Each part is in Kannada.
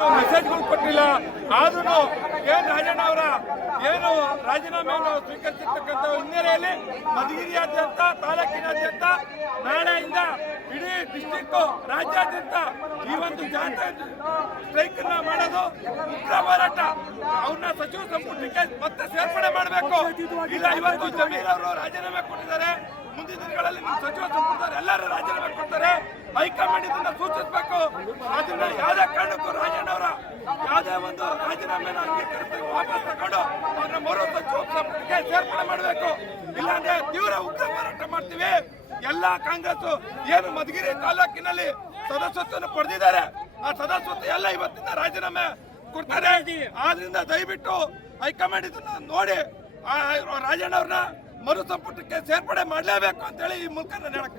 ಮೆಸೇಜ್ಗಳು ಕೊಟ್ಟಿಲ್ಲ. ಆದ್ರೂ ಎನ್ ರಾಜಣ್ಣ ಅವರ ಏನು ರಾಜೀನಾಮೆಯನ್ನು ಸ್ವೀಕರಿಸಿರ್ತಕ್ಕಂಥ ಹಿನ್ನೆಲೆಯಲ್ಲಿ ಮಧುಗಿರಿಯಾದ್ಯಂತ ತಾಲೂಕಿನಾದ್ಯಂತ ನಾಳೆಯಿಂದ ಇಡೀ ಡಿಸ್ಟಿಕ್ ರಾಜ್ಯಾದ್ಯಂತ ಈ ಒಂದು ಜಾಥಾ ಸ್ಟ್ರೈಕ್ ಅನ್ನ ಮಾಡೋದು ಉಗ್ರ ಹೋರಾಟ. ಅವ್ರನ್ನ ಸಚಿವ ಸಂಪುಟಕ್ಕೆ ಮತ್ತೆ ಸೇರ್ಪಡೆ ಮಾಡಬೇಕು. ಇಲ್ಲ ಇವತ್ತು ಜಮೀರ್ ಅವರು ರಾಜೀನಾಮೆ ಕೊಟ್ಟಿದ್ದಾರೆ. ಮುಂದಿನ ದಿನಗಳಲ್ಲಿ ನಿಮ್ಮ ಸಚಿವ ಸಂಪುಟದವರು ಎಲ್ಲರೂ ರಾಜೀನಾಮೆ ಕೊಡ್ತಾರೆ. ಹೈಕಮಾಂಡ್ ಇದನ್ನ ಸೂಚಿಸಬೇಕು. ಅದನ್ನ ಯಾವುದೇ ಕಾರಣಕ್ಕೂ ರಾಜಣ್ಣ ಅವರ ಯಾವುದೇ ಒಂದು ರಾಜೀನಾಮೆಯನ್ನು ಅಂಗೀಕರಿಸಿ ವಾಪಸ್ ತಗೊಂಡು ಅವ್ರನ್ನ ಮರು ಸಚಿವ ಸಂಪುಟಕ್ಕೆ ಸೇರ್ಪಡೆ ಮಾಡಬೇಕು. ಇಲ್ಲಾಂದ್ರೆ ತೀವ್ರ ಉಗ್ರ ಹೋರಾಟ ಮಾಡ್ತೀವಿ. ಎಲ್ಲಾ ಕಾಂಗ್ರೆಸ್ ಏನು ಮಧುಗಿರಿ ತಾಲೂಕಿನಲ್ಲಿ ಸದಸ್ಯತ್ವವನ್ನು ಪಡೆದಿದ್ದಾರೆ, ಆ ಸದಸ್ಯತ್ವ ಎಲ್ಲ ಇವತ್ತಿನ ರಾಜೀನಾಮೆ ಕೊಡ್ತಾರೆ. ಆದ್ರಿಂದ ದಯವಿಟ್ಟು ಹೈಕಮಾಂಡ್ ಇದನ್ನ ನೋಡಿ ರಾಜಣ್ಣ ಅವ್ರನ್ನ ಮರು ಸಂಪುಟಕ್ಕೆ ಸೇರ್ಪಡೆ ಮಾಡಲೇಬೇಕು ಅಂತ ಹೇಳಿ ಈ ಮೂಲಕ ನಾನು ಹೇಳಕ್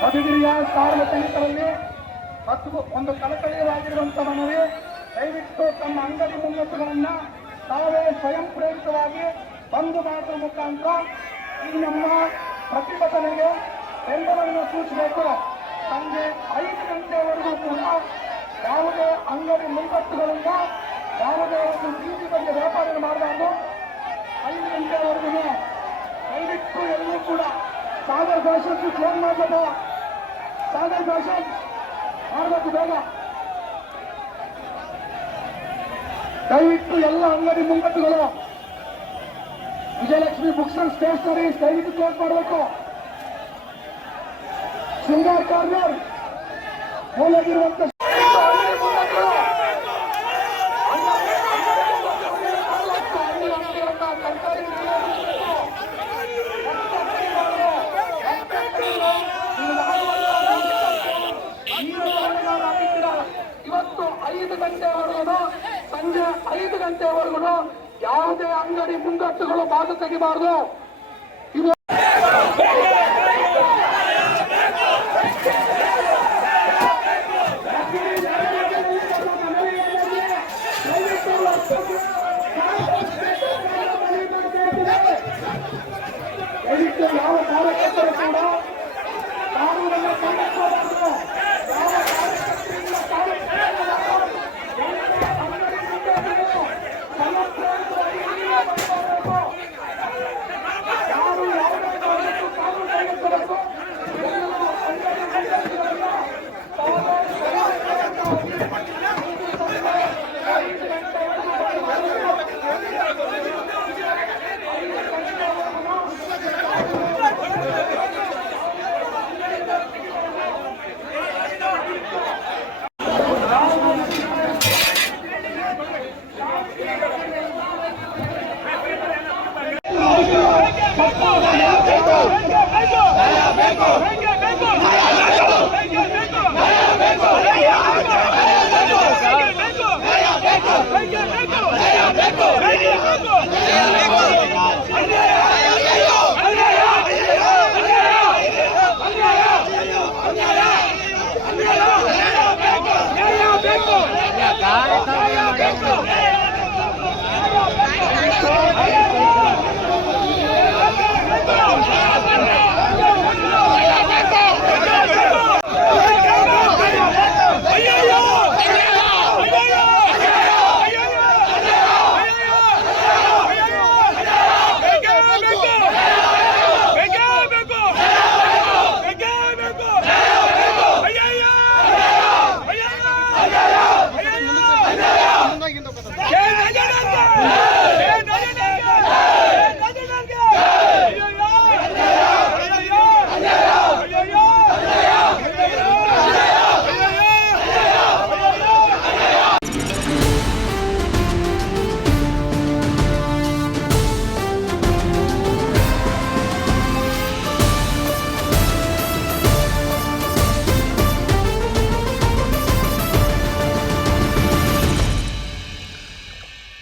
ಮಧುಗಿರಿಯ ಸಾರ್ವಜನಿಕರಲ್ಲಿ ಒಂದು ಕಳಕಳಿಯಾಗಿರುವಂತಹ ಮನವಿ, ದಯವಿಟ್ಟು ತಮ್ಮ ಅಂಗಡಿ ಮುಂಗಟ್ಟುಗಳನ್ನ ತಾವೇ ಸ್ವಯಂ ಪ್ರೇರಿತವಾಗಿ ಬಂದು ಮಾಡುವ ಮುಖಾಂತರ ಈ ನಮ್ಮ ಪ್ರತಿಭಟನೆಗೆ ಬೆಂಬಲವನ್ನು ಸೂಚಿಸಬೇಕು. ಸಂಜೆ 5 ಗಂಟೆವರೆಗೂ ಕೂಡ ಯಾವುದೇ ಅಂಗಡಿ ಮುಂಗಟ್ಟುಗಳಿಂದ ಯಾವುದೇ ಒಂದು ಬೀದಿ ಬಗ್ಗೆ ವ್ಯಾಪಾರ ಮಾಡಬಾರ್ದು. 5 ಗಂಟೆವರೆಗೂ ದಯವಿಟ್ಟು ಎಲ್ಲರೂ ಕೂಡ ಸಾಗರ್ ಫ್ಯಾಷನ್ ಫೋನ್ ಮಾಡಬೇಕು. ಸಾಗರ್ ಫ್ಯಾಷನ್ ಮಾಡಬೇಕು ಬೇಗ. ದಯವಿಟ್ಟು ಎಲ್ಲ ಅಂಗಡಿ ಮುಂಗಟ್ಟುಗಳು, ವಿಜಯಲಕ್ಷ್ಮಿ ಬುಕ್ಸ್ ಅಂಡ್ ಸ್ಟೇಷನರಿ ದಯವಿಟ್ಟು ಕ್ಲೋಸ್ ಮಾಡಬೇಕು. ಶೃಂಗಾರ್ ಕಾರ್ನರ್ ಹೋಗಿರುವಂತ ಇವತ್ತು 5 ಗಂಟೆವರೆಗೂ, ಸಂಜೆ 5 ಗಂಟೆವರೆಗೂ ಯಾವುದೇ ಅಂಗಡಿ ಮುಂಗಟ್ಟುಗಳು ಬಾಗಿಲು ತೆಗಿಬಾರದು. ಇದು ಯಾವ ಕಾರ್ಯಕರ್ತರು ಕೂಡ